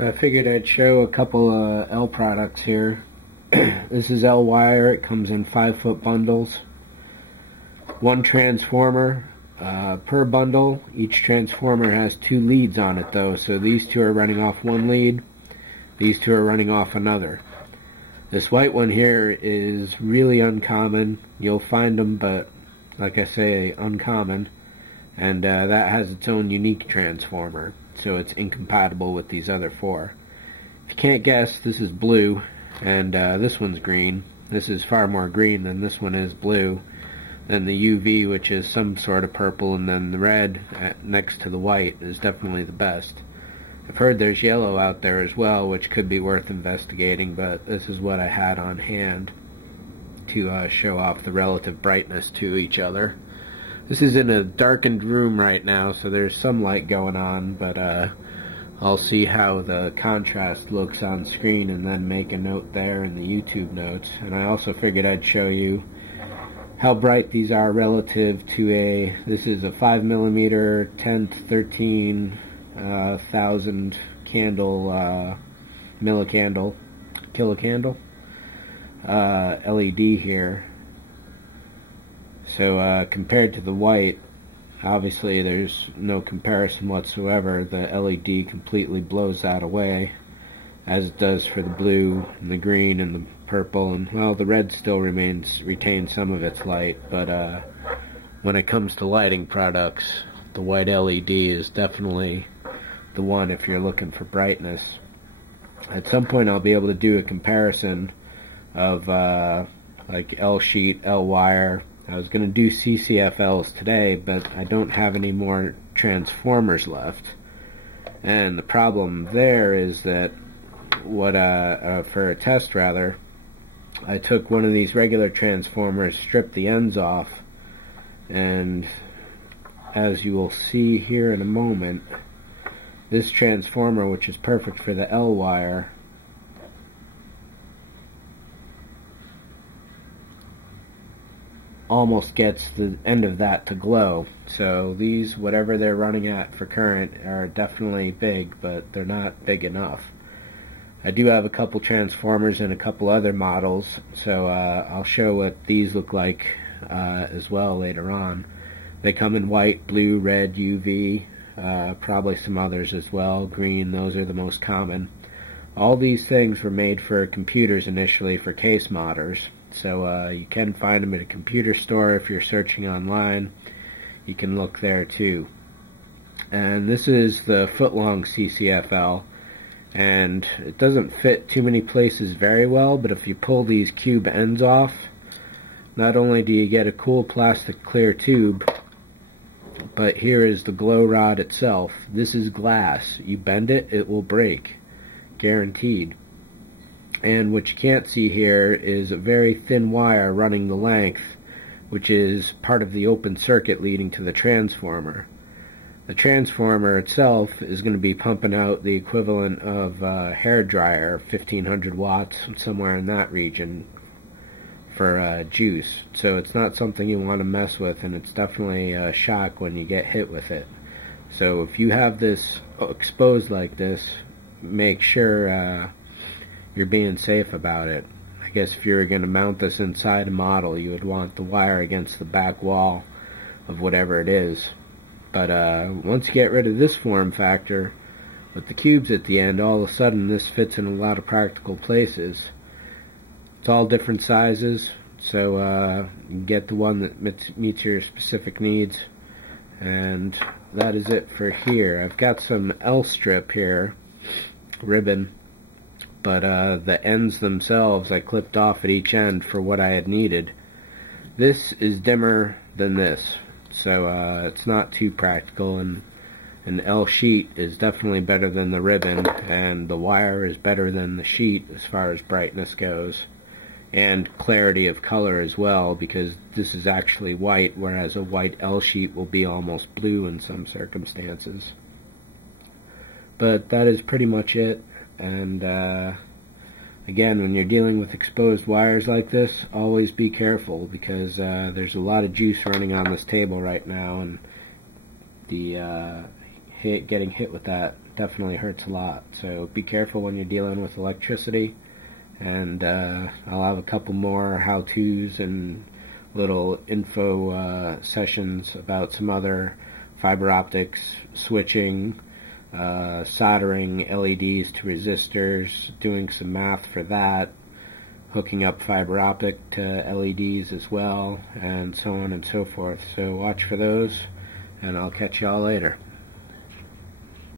I figured I'd show a couple of L products here. This is ELWire. It comes in 5-foot bundles. One transformer per bundle. Each transformer has 2 leads on it though, so these 2 are running off one lead, these 2 are running off another. This white one here is really uncommon. You'll find them, but like I say, uncommon. And that has its own unique transformer, so it's incompatible with these other 4. If you can't guess, this is blue, and this one's green. This is far more green than this one is blue. Then the UV, which is some sort of purple, and then the red next to the white is definitely the best. I've heard there's yellow out there as well, which could be worth investigating, but this is what I had on hand to show off the relative brightness to each other. This is in a darkened room right now, so there's some light going on, but I'll see how the contrast looks on screen and then make a note there in the YouTube notes. And I also figured I'd show you how bright these are relative to this is a 5mm 10 to 13,000 candle, kilocandle LED here. So compared to the white, obviously there's no comparison whatsoever. The LED completely blows that away, as it does for the blue and the green and the purple, and well, the red still retains some of its light, but when it comes to lighting products, the white LED is definitely the one if you're looking for brightness. At some point I'll be able to do a comparison of like L sheet, ELWire. I was going to do CCFLs today, but I don't have any more transformers left. And the problem there is that for a test rather, I took one of these regular transformers, stripped the ends off, and as you will see here in a moment, this transformer, which is perfect for the ELWire, almost gets the end of that to glow. So these, whatever they're running at for current, are definitely big, but they're not big enough. I do have a couple transformers and a couple other models, so I'll show what these look like as well later on. They come in white, blue, red, UV, probably some others as well, green. Those are the most common. All these things were made for computers initially, for case modders. So you can find them at a computer store if you're searching online. You can look there too. And this is the foot-long CCFL, and it doesn't fit too many places very well, but if you pull these cube ends off, not only do you get a cool plastic clear tube, but here is the glow rod itself. This is glass. You bend it, it will break. Guaranteed. And what you can't see here is a very thin wire running the length, which is part of the open circuit leading to the transformer. The transformer itself is going to be pumping out the equivalent of a hair dryer, 1500 watts, somewhere in that region, for juice. So it's not something you want to mess with, and it's definitely a shock when you get hit with it. So if you have this exposed like this, make sure you're being safe about it. I guess if you were going to mount this inside a model, you would want the wire against the back wall of whatever it is. But once you get rid of this form factor with the cubes at the end, all of a sudden this fits in a lot of practical places. It's all different sizes, so you can get the one that meets your specific needs. And that is it for here. I've got some L strip here, ribbon, but the ends themselves I clipped off at each end for what I had needed. This is dimmer than this, so it's not too practical, and an L sheet is definitely better than the ribbon, and the wire is better than the sheet as far as brightness goes, and clarity of color as well, because this is actually white, whereas a white L sheet will be almost blue in some circumstances. But that is pretty much it. And again, when you're dealing with exposed wires like this, always be careful, because there's a lot of juice running on this table right now, and the getting hit with that definitely hurts a lot. So be careful when you're dealing with electricity. And I'll have a couple more how-tos and little info sessions about some other fiber optics switching, soldering LEDs to resistors, doing some math for that, hooking up fiber optic to LEDs as well, and so on and so forth. So watch for those, and I'll catch y'all later.